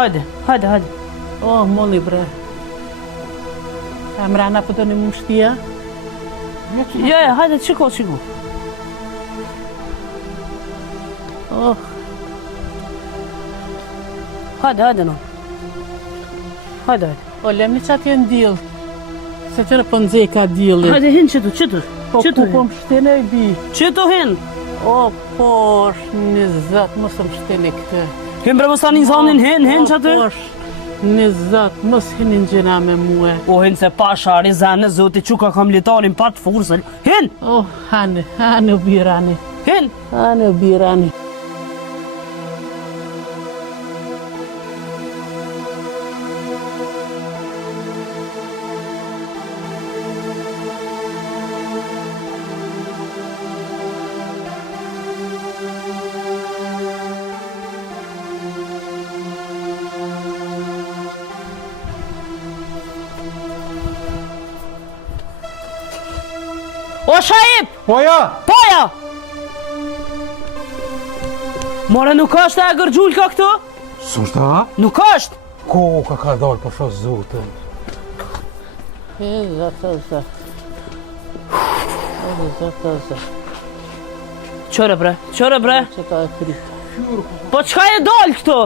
Hajde. O, molli bre. Amrana po të një më shtia? Ja, hajde, qiko. Oh, Hajde, no. Hajde. o, lemni që atë jenë dilë. Se tërë po nëzej ka dilë. Hajde, hin qëtu. Po ku po më shtene e bi? Qëtu hin. O, po, është një zatë, mësë më shtene këtë. Hin bre mos tani zonin hin qëtu. O, po, është një zatë, mësë hinin gjena me muë. O, hin se pasha, rizane, zoti, quka kam litarin pa të fursën. Hin. O, hane u birani. Hin. Hane u birani. O, Shaip! Poja! More, nuk është e gërgjullka këtu? S'është a? Nuk është! Koka ka dalë për shos zotën. E, zata. Qore bre. Që ka e frita. Po qka e dalë këtu?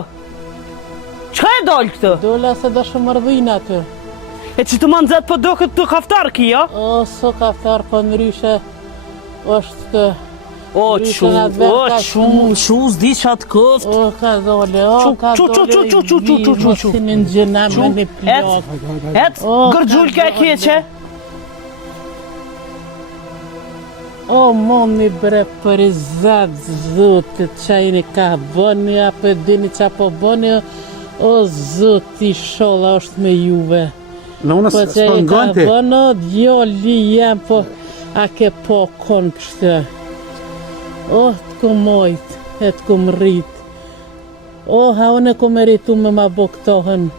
Dola se da shumë mardhina të. E që të manzet po do këtë të kaftar ki, ja? O, so kaftar po në ryshe është të... O, qu, zdi qatë këft. O, ka dole, Mos hinin gjena me një plak. Et, gërgjullka e kjeqe. O, moni bre për i zatë zotit qa i një ka bëni, apo e dini qa po bëni, o zoti sholla është me juve. Në unë Po që i ka s'pëngante. bëno, djoli jem, po a ke po konë kështë. O, të ku mojt, e të ku më rrit. O, ha unë e ku me rritu me ma bo këtohen.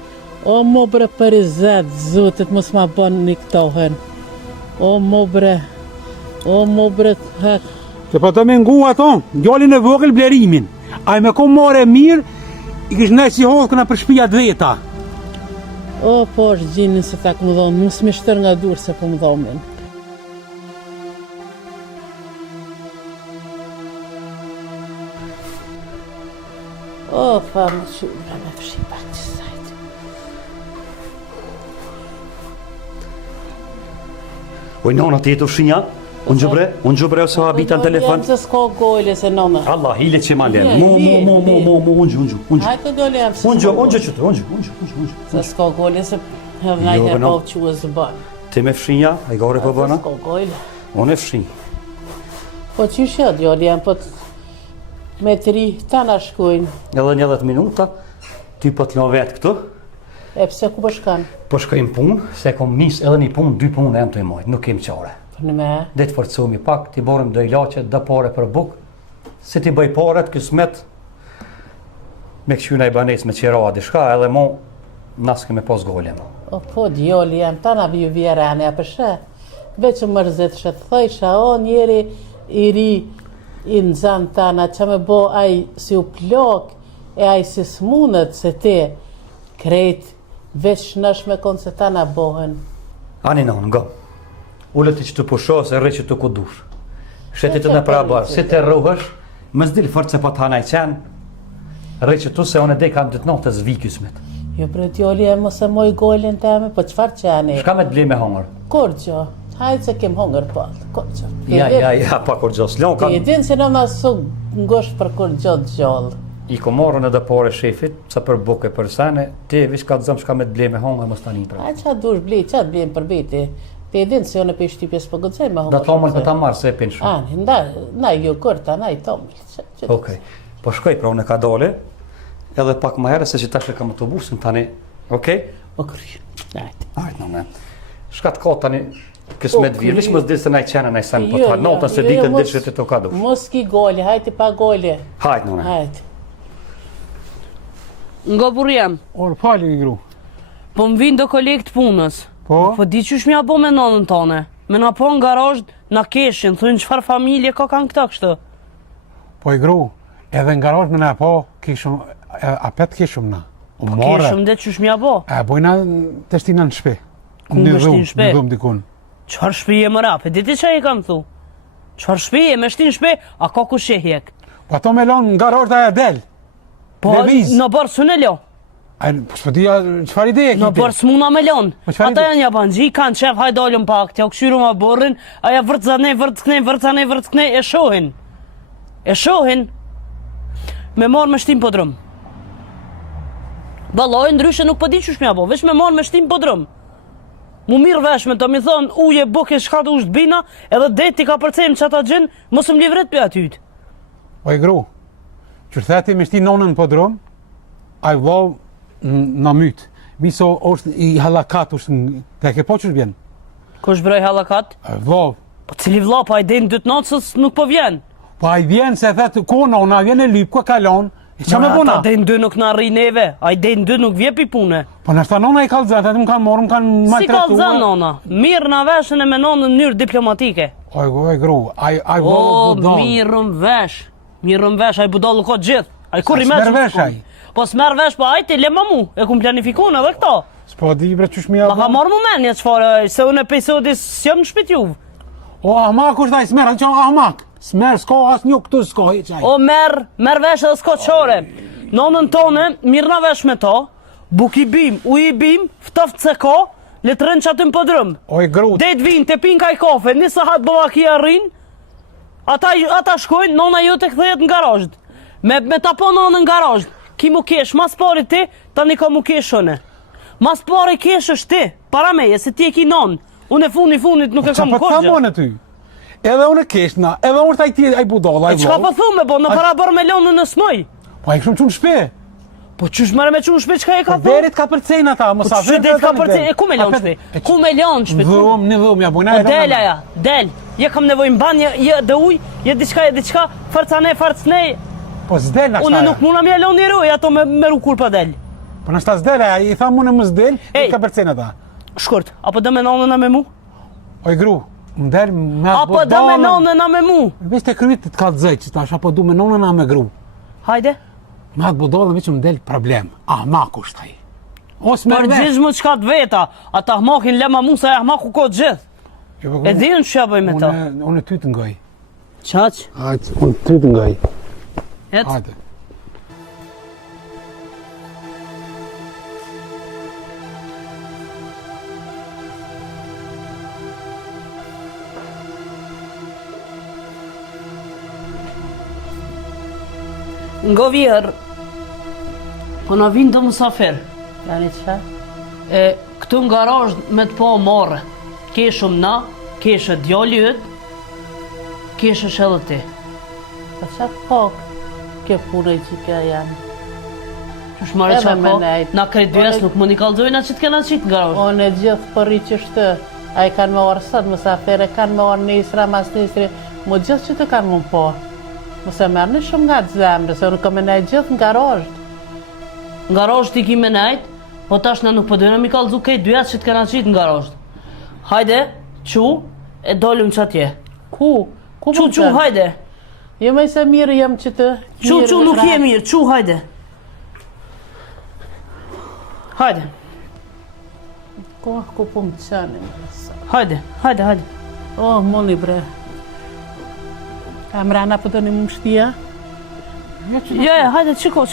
O, mo bre për i zatë zotit, mos ma bon një këtohen. O, mo bre, Të pa të me ngu ato, djallin e vogël blerimin. A i me kom more mirë, i kishë nëjë si hodhë këna për shpijat veta. O, po është gjinin se ta këmë dhonë, mos me shtër nga dur se po më dhomin. O, fa më qurë me fshipa që sajtë. Oj, nona, ti jetu fshinja? Unë gjubre ose habitan telefon? Se s'ko gojle se nëme. Allah, hile që ma len. Unë Hajtë gojle jam se s'ko Se s'ko gojle se edhe najtë e po që e zëbanë. Ti me fshinja, a i gare po bëna? S'ko gojle. Unë e fshinj. Po që shë djoli jam, po me tri ta na shkojnë. Edhe një 10 minuta, ty po t'lo vetë këtu. E pse ku po shkanë? Po shkojmë punë, se kom nis edhe një punë, 2 punë e më të i mojtë, nuk kem qare. Për në me? Dhe të forcomi pak, ti borëm do i laqe, da pare për buk. Se ti bëj paret, kësmet, me këqyna i banes me qera di shka, edhe mo, nas keme pos golem. O po djoli jam, ta na viju vjerane, a përshe? Veç mërzit shë të thëjsha, o njeri i ri i në zanë tana, që me bo aj si u plok, e aj si s'munët se te krejt, veç nësh me konë se ta na bohen. Ani non, nga. Ullët i që të pusho, se rrë që të ku dush. Shetit të në prabar, si të rruhësh, më zdilë fërë që pa të hana i qenë, rrë që tu se unë e dej kam 2 notë të zvikysmet. Jo bre djoli e mos e moj gojlin të eme, po qfar qeni? Shka me të blej me hongër? Kur gjo? Hajtë se kem hongër palë, kur gjo? Ja, pa kur gjo s'lon, Ti din se në masu ngosh për kur gjo të gjallë. I ko morën edhe pare shefit, sa për buke për sene, ti vish ka të zëmë shka me të blej me hongër, mos tani pra. A qa dush blej, qa të blejnë për beti? Ti e din se unë për shtypjes për gëdzej me hongër. Da tomëll për ta marë se e pinë shumë. Na ju kërta, na i tomëll. Okej, po shkoj pra unë e ka dole, edhe pak më herë se që tash e kam autobusin tani, okej? O kërri, najtë. Ajt, nëme. Shka të ka tani, kësë me të virë, lish më zdilë se naj qena, naj sen, po të hajtë notën se ditën dhe shëtë të ka dush. Mos ki goli, hajti pa goli. Hajtë, nëme. Hajti. Nga burjem, Orë, fali i gru. po më vinë do kolekt punës. Po? Po di qysh mja bo me nonën tane. Me na po në garajsh, na keshin, thujnë qëfar familje ka kanë këta kështë. Po i gru, edhe në garajsh me na po, kishëm, a pet kishëm na. O more. Keshëm dhe qysh mja bo. E bojna të shtina në shpe. Ku me shti në shpe? Në dhum dikun. Qëfar shpi e më rap? E diti që i kam thu? Qëfar shpi e me shti në shpe? A ka ku shehjek? Po ato me lonë nga rorë aja del. Po Lëviz. në bërë së në lo. Po s'po dija çfarë ide e Në kiti? bërë së muna me lon. Po çfarë Ata ide? janë jabanxhi, kanë qef, hajde dollën pak, t'ja këshyru ma borrin, aja vërtëzane, vërtëkne, e shohin. E shohin. Me marë me shtim po drum. Vallaj, ndryshe nuk po di qysh mja bo, veç me marë me shtim po drum. Mu mirë vesh me të mi thonë, uje, buke, shka të ushtë bina, edhe deti ka përcem që ata gjenë, mos më livret për atyt. O i gru, që theti me shti nonën po drum, a i vlau në mytë. Miso është i halakat, është të ke po qësh vjen. Kush broj halakat? A i vlau, Po cili vlla, pa i den dytë natës nuk po vjen. po a i vjen se thetë, ko nona, vjen e lypë, ko kalon, e që me bona? Ata den dy nuk na rri neve, a i den dy nuk vje pi pune. Po nështë ta nona i kalëzat, atë më kanë morë, më kanë Si maltretuar. ka zënë nona? Mirë na veshën e me nonë në mënyrë diplomatike. O i gru, a i O, vlau budon. mirëm vesh, a i budallu ka gjithë. A i kur i me s'merr që vesh ai. Po s'merr vesh, po ajti le mu, e kum planifikun edhe këto. S'po di bre qysh mi ja Ma ka bo. marrë mu menja qëfare, se unë episodis s'jam në shpit juv. O, ahmak është ai, s'merr, anë që ahmak. S'merr, s'ka asë një këtu, s'ka hiq ai. O, merr vesh edhe s'ko qore. Nonën tone, mirë na vesh me to, buk i bim, u i bim, ftoft se ko, le të rënë që aty më pëdrëm. O i gru, Det vinë të pin kaj kafe, nisë hatë bëva kia rrinë, ata shkojnë, nona ju të këthejet në garajt. Me tapo nonë në garajt, ki mu kesh, mas pari ti, tani ka mu kesh shone. Mas pari kesh është ti, para meje, se ti e ki nonë. Unë e funit nuk e qa kam po të kërgjë. thamon e ty? Edhe unë e keshna, edhe unë taj ti, ai budalla, ai Qka vlau. po thume, bo, në para bërë me lonë në smoj. Po ai këshëm qunë shpe. Po qysh mërë me qunë shpe, qka e ka thume? Verit ka përcejnë ata, Po mos a që det ka përcejnë, e ku me lonë shpe? Ku me lonë shpe? Në dhëm, ja bujna Po e del aja, del. Je kam nevoj në banë, je dhe uj, je diçka, farcane, Po s'del na unë shtaja. nuk muna mja lonë një roj, ato me rukur pa del. Po në shta s'del aja, i thamë unë më s'del, Ej. i ka përcejnë ata. Shkurt, apo dë me nonën me mu? O i gru, më del me atë Apo dë me nonën me mu? Vesh të kryt të ka të zëjt që tash, apo du me nonën a me gru. Hajde. Me atë budallën veç më del problem. Ahmak është ai. O s'merr Për vesh. gjithë më qka të veta, ata ahmakin lema mu, sa e ahmaku ko të gjithë. Jo, po, E dhjën që ja bëj me ta. Unë ty të ngoj. Qaq? Hajde, unë ty të ngoj. Et? Hajde. Ngo vjerë, po na vinë do musafir. Jani që? E këtu në garajsh me të po marrë. Keshëm na, keshë djali yt, keshë edhe ti. Po qa pak ke punoj që ka janë. Qysh marrë Edhe qa me po? nejt. Na kredjes nuk më një kallzojna që t'kena qitë në garajsh. Unë e gjithë përri që shtë, a i kanë me orë sot, mësafere, kanë me orë nisra, mas nisri, mu gjithë që të kanë më po. Mëse merë në shumë nga të zemrë, se unë kam e nejtë gjithë në garajt. Në garajsh ti ki me nejt, po tash na nuk përdojna mi kallzu kej dyat që t'kena qitë në garajsh. Hajde, qu, e dolim që atje. Ku? Ku Qu, më qenë? hajde. Jo me se mirë jem që të... Qu, mirë nuk në je mirë, qu, hajde. Hajde, Ku po më qenë? hajde. Oh, moli bre. Kamrana po të një më shtia? Ja, hajde, qiko.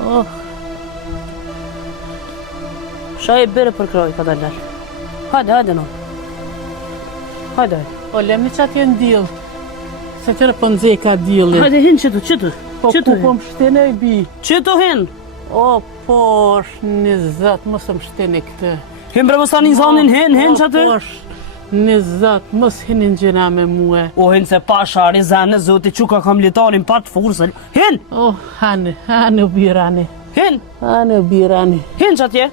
Oh, Shaj e bere për kroj, ka dalar. Hajde, no. Hajde. o lemni që atë jenë dilë. Se qërë po nëzej ka dilë. Hajde, hin qëtu. Po ku po më shtene e bi? Qëtu hin. O, po, është një zëtë, mësë më shtene këtë. Hin bre mësa një zanin hin qëtu. Po, është një zëtë, mësë hinin gjena me muë. O, hin se pasha, rizane, zoti, quka kam litarin pat fursën. Hin, Oh, hanë u birani. hin, Hanë u birani. hin qëtje.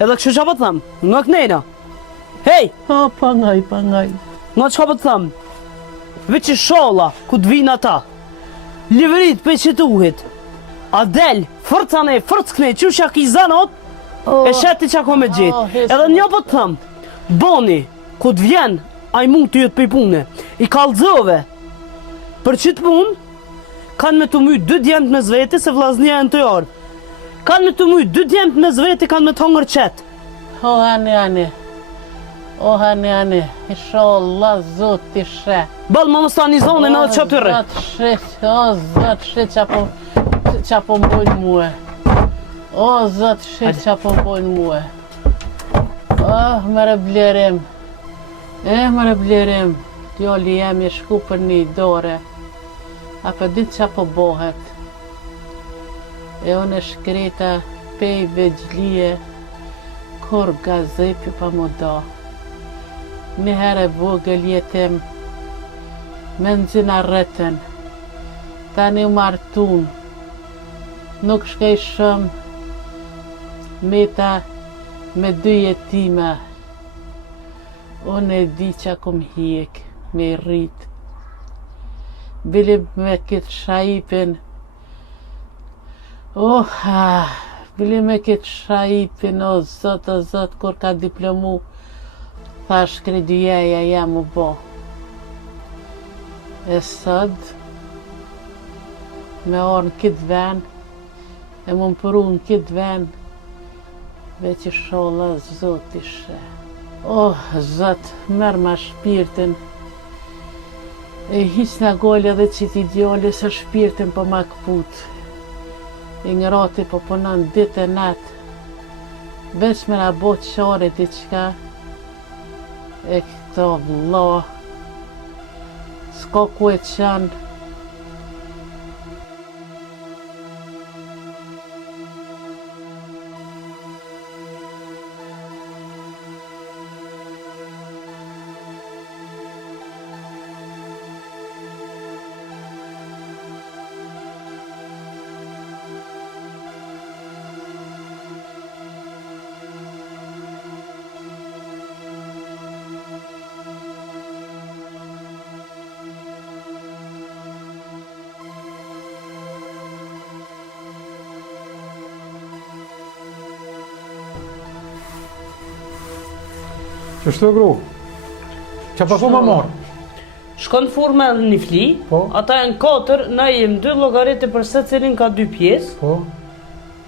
Edhe kështu që po të thëmë, nga knejna. Hej, O, pangaj. nga që po të thëmë. Veç i sholla, ku të vinë ata. Livrit për që të uhit. A del, fërcane, fërckne, që shak i zanot, e sheti që ako me gjithë. Edhe një po të thëmë, boni, ku të vjen, a i mund të jetë për pune, i kalzove, për që të punë, kanë me të myt 2 djemt me zveti se vllaznia janë të jorë. Kanë me të myt 2 djemt me zveti, kanë me të hongër qetë. O hani. O hani. Inshallah zot i she. Ballë më mos tani zonë në atë çatyrë. Zot shit çapo mbojnë mua. O zot shit çapo mbojnë mua. Oh, mërë blerim. Mërë blerim. Djali jam i shku për një dore. A për ditë qa po bohet. Unë e shkreta pej vegjlije kur gazepi pa më do. Një herë vogël jetim me nëzina rretën. Tani u martun. Nuk shkej shumë meta me 2 jetima. Unë e di qa kum hiek me rrit. Bili me këtë shaipin. Bili me këtë shaipin, o zot, kur ka diplomu, thash kredijaja jam u bo. E sot, me orë në këtë ven, e më mpëru në këtë ven, veç i sholla zot ishe. Zot, merë ma shpirtin. E hiq nga gole dhe qit ideale se shpirtin po ma këput. I ngrati po punon ditë e natë. Veç me na bo qare diqka. E këto vlla. S'ka ku e qanë. Qështu gru? Qa pa po më morë? Shkon furme në një fli, Po. ata janë 4, na jem 2 llogaritë për se cilin ka 2 pjesë. Po.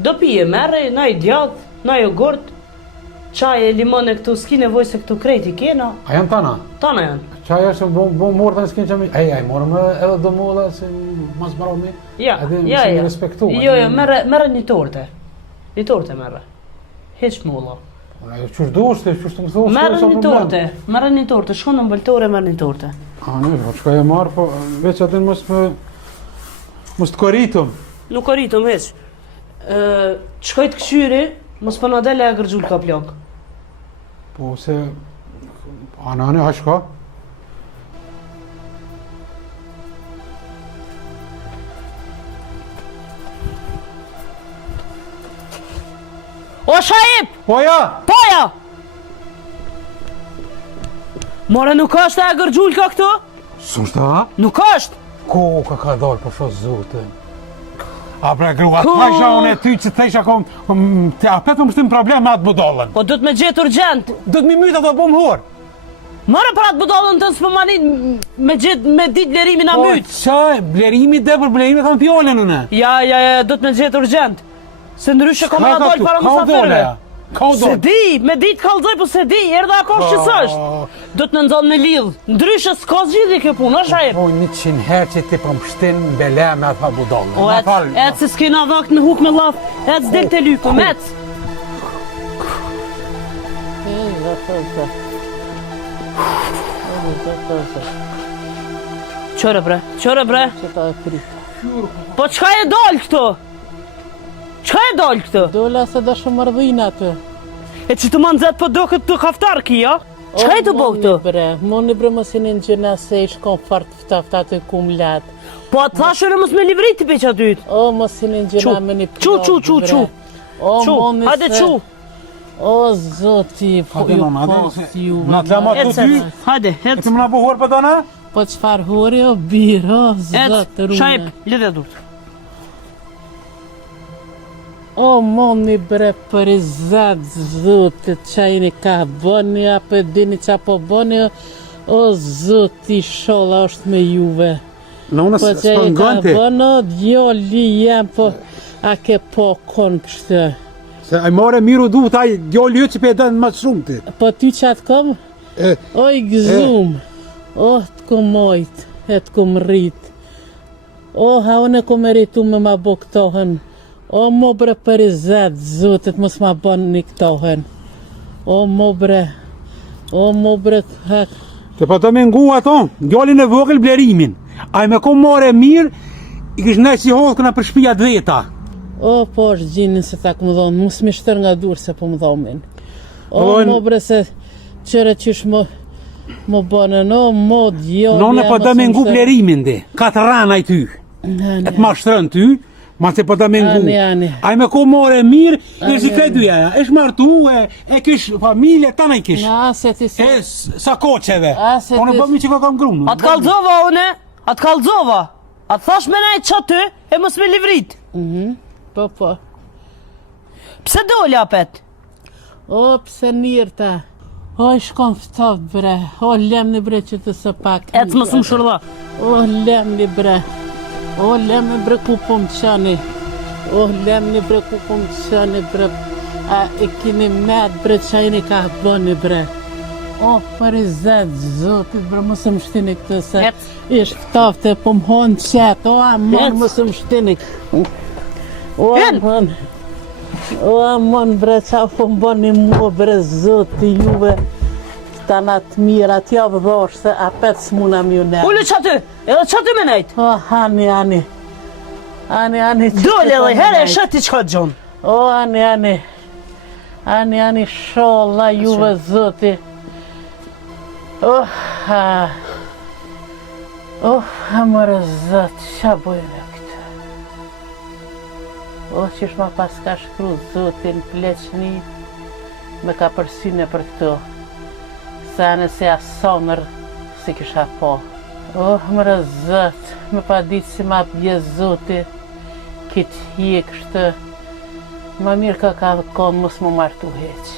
Do pije merre, na i djath, na jogurt, çaj e limon e këtu s'ki nevojë se këtu krejt i kena. A janë tana? Tana janë. Qaj është bo morë të në s'kin që mi... Ej, morëm edhe do mulla se mas baro mi... Ja, Edhe ja. mi respektu. Jo, merre një torte. Një torte merre. Hiç mulla. Qështë du është, qështë të më thosë... Merre një torte, shkon në mbëltore, merre një torte. Po qëka e marë, po veç atin mos të koritëm. Nuk koritëm veç. Shkoj të këshyri, mos për në dele e gërgjull ka plak. Po se... Anane, a shka? O Shaip! Po ja! Poja! More nuk është e gërgjull ka këtu? S'është ta? Nuk është! Ko ka dalë po shos zote. A bre grua, të vajsha unë e ty që të thejsha kom... A petë më shtim problem me atë budallën. Po du të me gjetë urgent. Do të mi myta do bom hor. More për atë budallën të s'pëmanit me ditë blerimin a mytë. Po qaj, blerimi dhe për blerimi kam pjollën unë. Ja, du të me gjetë urgent. Se ndryshe kom nga dojnë para mësafirve. Ka Se di, me ditë kalzoj, po se di, erdha akosh që sështë. Do të në ndonë me lidhë. Ndryshe s'ka zgjidhje kjo punë, është Shaip. Po 100 herë që ti për mështin bele me atë budallën. O, ecë se s'kena vakt me huk me laf, ecë del të lyku, ecë. Qore bre. Që ta e frita. Po qka e dollë këto? Qka e dollë këto? Dola se da shumë mardhina të. E që të manzet po do këtë të kaftar kia? Qka e të bo këto? Moni bre më sinin gjëna se i shkon fart fëtaftat e kum latë. Po atë thashëre mos me livrit të peqa dytë. O më sinin gjëna me një plakë. Qu. O moni se... Hajde qu. O zoti, po ju posti ju. Na të lama të dy. Hajde, E ecë. të më na buhor për dana? Po qfar hori o birë, o zot Ecë, rune. Shaip, lidhe durt. O moni bre për i zatë zotë, qajni ka bëni, apo dini qa po bëni, o zoti sholla është me juve. Nona Po që i ka bënë djoli jem, po a ke po konë kështë. Se ai more miru duhet ai djali yt që pe dan më shumë ti. Po ty qatë kom? Oj gëzum. O, të kom mojt, e të kom rrit. O, ha unë e kom rritu me ma bo këtohen. O, mo bre për i zetë, zotit, mos ma bon një këtohen. O, mo bre, hak. Se po të me ngu ato, djalin e vogël blerimin. Ai me kom more mirë, i kish ne si hodh këna për shtëpia veta. O, po është gjinin se ta këmë dhonë, mus mi shtër nga dur se po më dhomin. O, Allojnë- mo bre se qëre qysh më bënën, o, mo djoli. Nona po të me ngu blerimin di. Ka të rana i ty. E të mashtërën ty, ma se po të me ngu. Ani. Ai me kom more mirë, e si këtë duja, e shmartu, e kish familje, ta me i kish. Na, se ti se... E sa koqeve. A, se Unë ti- bëmi që ka kam grunu. Atë kalzova une, atë kalzova. Atë thash me nejtë që ty, e mos me livrit. Po. Pse doli apet? O, pse njërë ta. O, i shkon ftoft bre. O, lemni bre që të së pak. Ecë më shumë shërda. O, lemni bre. O, lemni bre ku po më qani. O, lemni bre ku po më qani bre. A, e kini met bre që ajni ka bëni bre. O, për i zetë, zotit bre, mësë më shtini këtë se. Ish ftofte, po më honë qetë. O, amon, mësë më shtini. O, amon. O, amon bre, qa po më bëni mua bre, zoti juve. Këta na të mira, t'ja vëdhosh se apet s'muna m'ju ne. Ullë që ty, edhe që ty me nejtë. O, Ani. Ani, Dole edhe here e shëti që ka gjonë. O, Ani, sholla juve zoti. Amore zot, qa bojnë këtë? O, qish ma pas ka shkru zotin pleqni, me ka përsyne për këto. Sa nëse asomër si kisha po. O, mërë zot, me pa ditë si ma bje zoti, kitë hje kështë, ma mirë ka konë mos më martu heqë.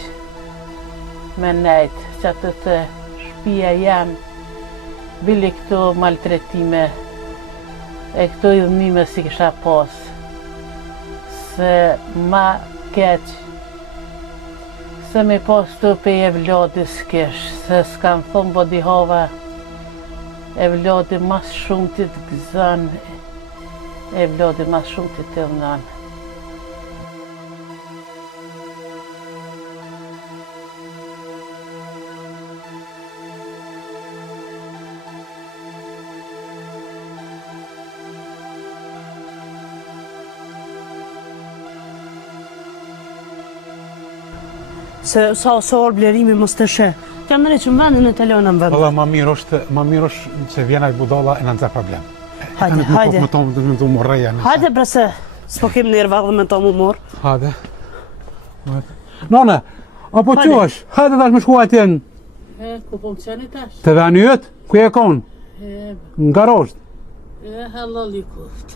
Me nejtë, që atë të shpia jam, bili këto maltretime, e këto idhënime si kisha posë. Se ma keqë, se me pos të pe e vlodi s'kesh, se s'kan thonë bodihova, e vlodi mas shumë ti të gëzën, e vlodi mas shumë ti të dhënan. Se sa orë blerimi mos të she. Kam nëre që më vendin e telona më vendin. Valla ma mirë është që vjen ai budalla e na nxjerr problem. Hajde. Me tomë të më morreja. Hajde bre se s'po kem nerva dhe me to mu mor. Hajde. Nona, apo qosh? Hajde tash më shkuaj atje Ku po më qeni tash? te vani yt, ku e kon? Në garozh. Halali kuft.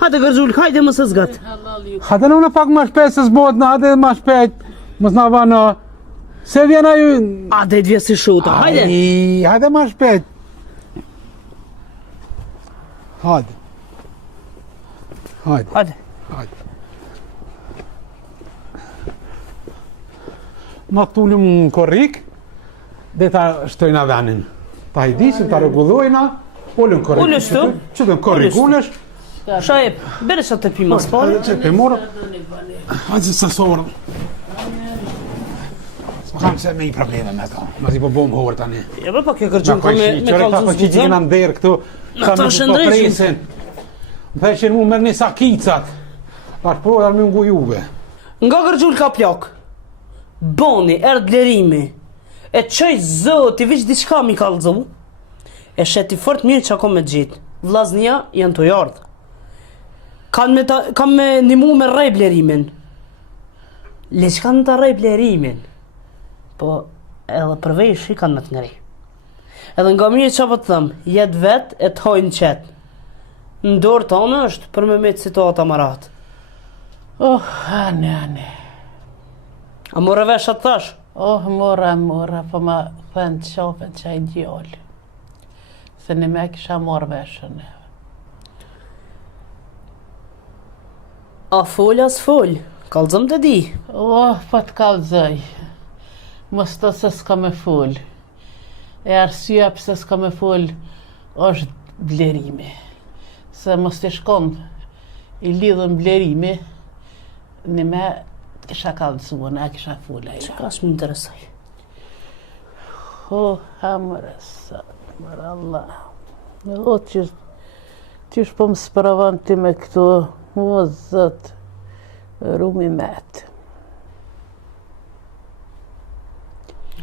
Hajde gërzul, hajde më së zgat. Halali kuft. Hajde në pak më shpejt se s'bot na, hajde më shpejt. Mos na vana. Se vjen ai. A dhe të vje si shuta, hajde. Hajde më shpejt. Hajde. Hajde. Ma t'ulim në korrik, dhe ta shtojna venin. Ta hajdisim, ta regullojna, ullën korrik. Ullës tu? Që të në korrik ullësh, Shajep, bere sa të pima s'pari. që për morë, hajtë se sorë. S'ma kam se me i probleme me ta, ma si po bom horë tani. Ja bë pa kjo kërgjën ka me Qërë ka që gjina ndërë këtu, Na ta shëndrejshin. Më theshin mu mërë një sakicat, ashtë po edhe me ngu juve. Nga gërgjull ka plak. Boni, erdë lerimi. E qëj zoti, viç diçka mi kalëzu. E sheti fort mirë që ako me gjitë. Vlaznia janë të jardë. Kam me nimu me rej blerimin. Le që kanë të rej blerimin. Po edhe përvej shi kanë me të ngëri. Edhe nga mirë që po të thëmë, jetë vetë e të hojnë qetë. Në dorë të anë është për me metë situata maratë. Ani. A more vesh atë thash? Mora, po ma thënë të shofen që a i djollë. Se në me kisha morë veshën e. A fol as fol, kallëzëm të di. Po të kallëzoj. Mos të se s'ka me fol. E arsyeja pse s'ka me fol është blerimi. Se mos të shkon i lidhën blerimi, në me kisha kallëzuar, a kisha fol ajo. Çka s'më interesoj. Hamre sa, mërë Allah. Qysh po më spravan ti me këto, o zët, rumi metë.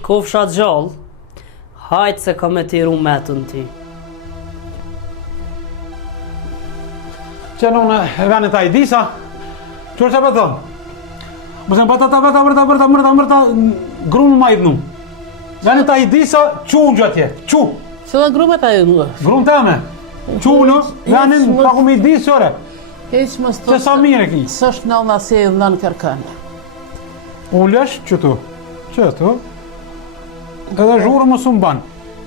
Kofsha gjallë, hajtë se ka me ti rumetën ti. Që në venet a i disa, qërë që për thëmë? Mësën për ta mërta, grumë ma i dhënu. Venet a i disa, që unë gjatje, që? Cëla grumet a ju në? Grumë të me, që unë, venin, ka ku me i disë qëre. Heq më Që sa mire ki? së është në nëse e në kërkanë. Ulesh, që tu? Që tu? Edhe zhurë më së më banë.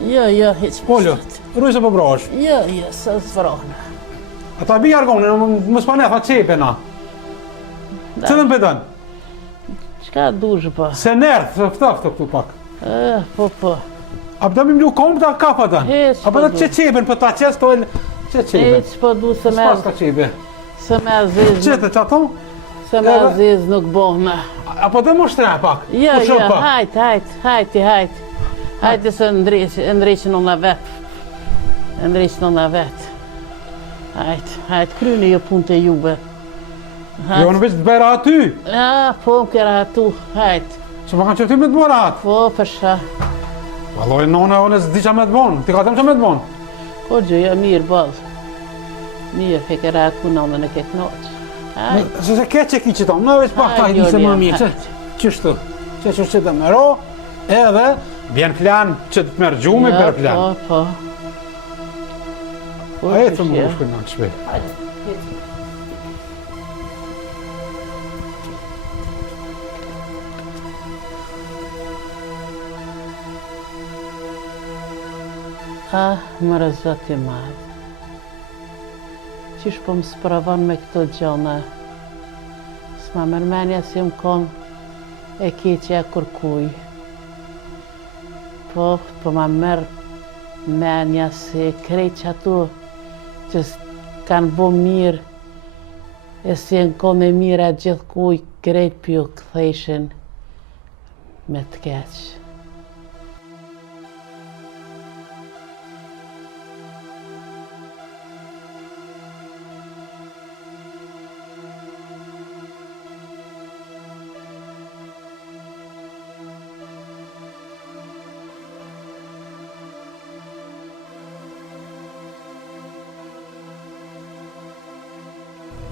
Jo, heq më Olë, rrujë se për brash. Jo, së zvrona. Ata bi argonin, më s'pane, tha qepe na. Që dhe më pëtën? Qka dushë po? Se nërth, ftaftë këtu pak. Po. A përta mi mlu kom këta kapa tën? Heq, A përta që qepen për ta qes tojnë që qepen? Heq po du se me S'pas ka qepe. aziz, Qete që ato? se me aziz nuk bohna. A po dhe më shtre pak? Jo, Po shumë pak. hajti. Hajti se ndreqin unë vetë. Ndreqin unë vetë. Hajt, kryni jo punë të juve. Jo në veç të bera aty. Po, më kera atu, hajt. Që më kanë qëfti me të bora atë. Po, përsha. Valoj, nona, one s'di që me të bonë. Ti ka tem që me të bonë. Po, gjëja mirë, balë. Mirë, ke kera aku në në ke knoqë. Hajt. Se ke që ki që tomë, në veç pak ta i se më mirë. Qështu? Që të më ro, edhe vjen plan që të merë gjume për plan. Po. A e të më shkujnë në të shpej. Më rëzat i madhë. Qish po më spravan me këto gjona. S'ma mërmenja si më konë e keqja kërkuj. Po ma mërë menja se krejt që ato që kanë bo mirë e si në konë e mira gjithë kuj krejt pjo këtheshin me të keqë.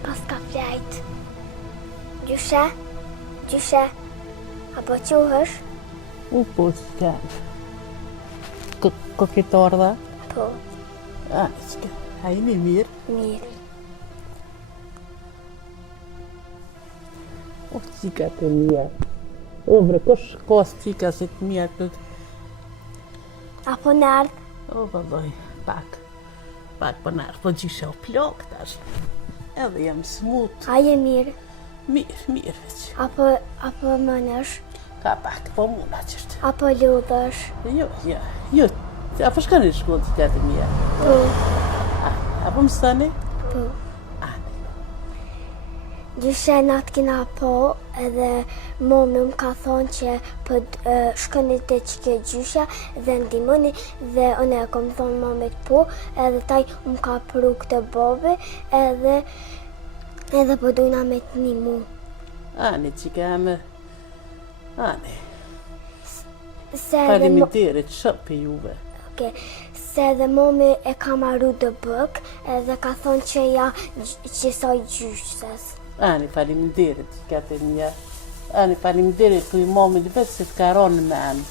Pas ka flajt. Gjyshe, apo quhësh? Po s'kam. Kokitor dhe? Po, S'ka. A jemi mirë? mirë. Qika të mija. Bre, kosh ka s'qika si të mija këtë. Apo nardh, Vëlloj, pak po nërë, po gjyshe o plok tash. Edhe jam smut. a je mirë? Mirë veç. Apo mënësh? Ka pak, po muna qështë. Apo ludhësh? Jo. Apo shka në shkollë të të mija? Po, Apo më stani? po. Gjyshe natë kina po, edhe momi më ka thonë që shkoni të që ke gjysha dhe ndimoni dhe une e kom thonë momit po, edhe taj më ka pru këtë bobe edhe po dujna me të një mu. Ani, qika me... Ani, Se edhe faleminderit shumë për juve. Se edhe momi e ka marru dë bëk edhe ka thonë që ja qësoj gjyshës. Ani, faleminderit, qika të mija. Ani, faleminderit për i momit vetë se të karonë me anë.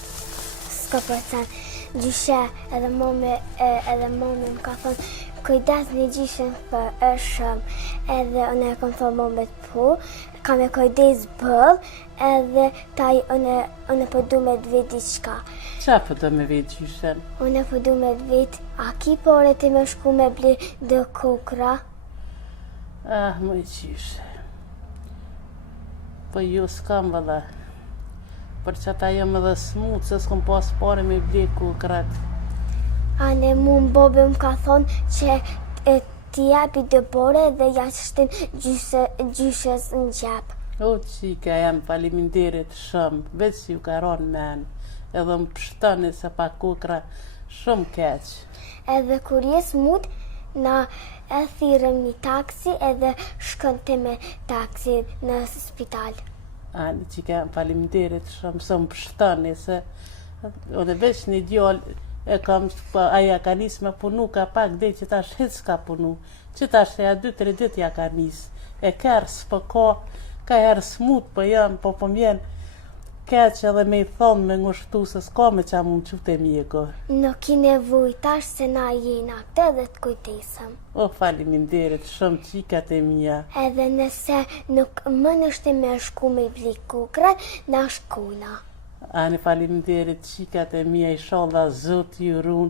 S'ka përcen, gjyshe edhe momi më ka thonë kujdes një gjyshen për është edhe une e kom thonë momit po, ka me kujdes bëll edhe taj une po du me të vit diqka. Qa për të me vetë gjyshen? Une po du me të vit, a ki pore ti me shku me bli dë kukra? Më i gjyshe. Po ju s'kam valla. Për që ata jam edhe smut, se s'kom pas pare me ble kukrat. Ane mu më bobe më ka thonë që ti japi 2 bore dhe ja shtin gjyshes në gjep. O qika jam, faleminderit shumë, veç ju ka ronë men, edhe më pështoni se pa kukra shumë keq. Edhe kur je smut, na e thirëm një taksi edhe shkon ti me taksi në spital. Ani qika jam, faleminderit shumë, se më pështoni se unë veç një djallë e kam, aja ka nis me punu ka pak dhe që tash hiç s'ka punu, që tash e 2-3 dit ja ka nis, e kërë s'po ka herë smut po jam, po mjen keq edhe me i thonë me ngushtu se s'ka me qa mu më qute mjeko. Nuk i nevoj tash se na jena këtë dhe të kujtesëm. O, faleminderit shumë qikat e mija. Edhe nëse nuk më nështi me shku me bli kukrat, na shkuna. Ani faleminderit qikat e mija, inshallah Zot ju run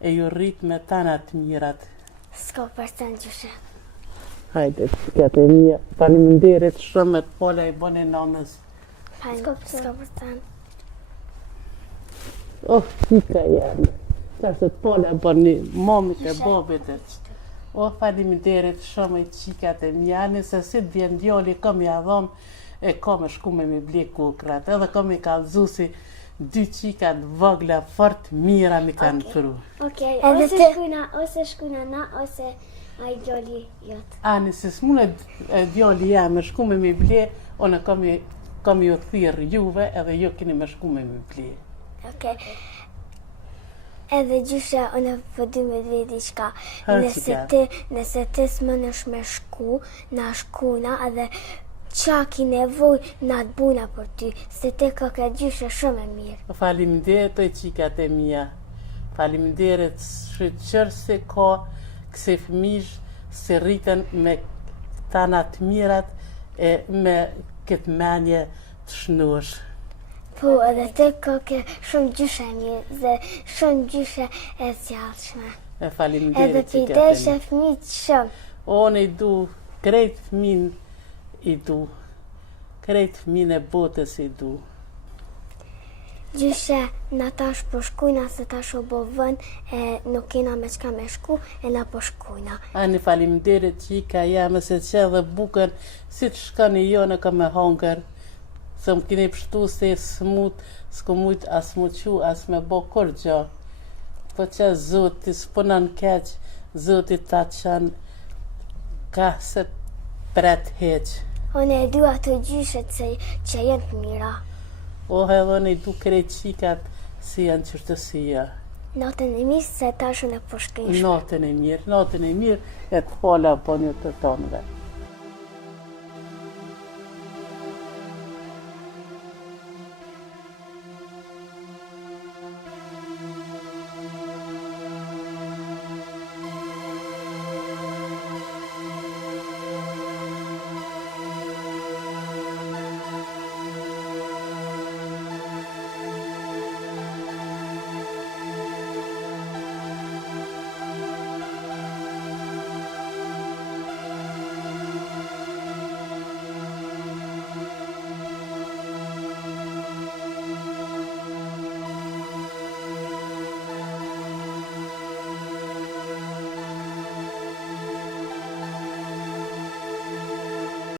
e ju rrit me tanat mirat. S'ka përsen gjyshe. Hajde qikat e mija, faleminderit shumë e të pola i bone nanës. S'ka përsen. Oh, qika jam, qashtë të pola bone momit e bobit e qëtë. O, faleminderit shumë e qikat e mija, nëse si të vjen djali kam ja dhom, e kam e shku me ble kukrat, edhe kam i kallëzu si 2 qikat vogla fort mira mi kanë pru. Okej, ose shkuna na, ose ai djali jot. Ani, se s'mune djali jam me shku me ble, one kam ju thirë juve edhe ju keni me shku me ble. Okej. Edhe gjyshe, unë përdy me dhe diqka. Nëse ti s'mënësh me shku, na shkuna, edhe qa ki nevoj na të buna për ty, se ti ka këtë gjyshe shumë e mirë. Faleminderit o qikat e mija. Faleminderit shqyqër se ka këse fëmish se rritën me tanat mirat e me këtë menje të shnush. Po, edhe ti ka këtë shumë gjyshe mirë dhe shumë gjyshe e zjallshme. E faleminderit Edhe qikat e pidesh e mija. fëmijët shumë. Unë i du krejt fëmin i du. Krejt fëmin e botës i du. Gjyshe, na tash po shkujna se tash o bo vën e nuk kena me qka me shku e na po shkujna. Ani faleminderit qika jam se që edhe bukën si të shkani jo në ka me hongër. Se më kini pështu se smut, s'ko mujt as më qu, as me bo kur gjo. Po që Zoti s'punan keq, Zoti ta qanë ka se pret heq. Unë e du ato gjyshet që jenë të mira. O edhe unë i du krejt qikat si janë qërtësia. Natën e mirë se tash unë e po shkojnë. Natën e mirë e të pola po një të tonëve.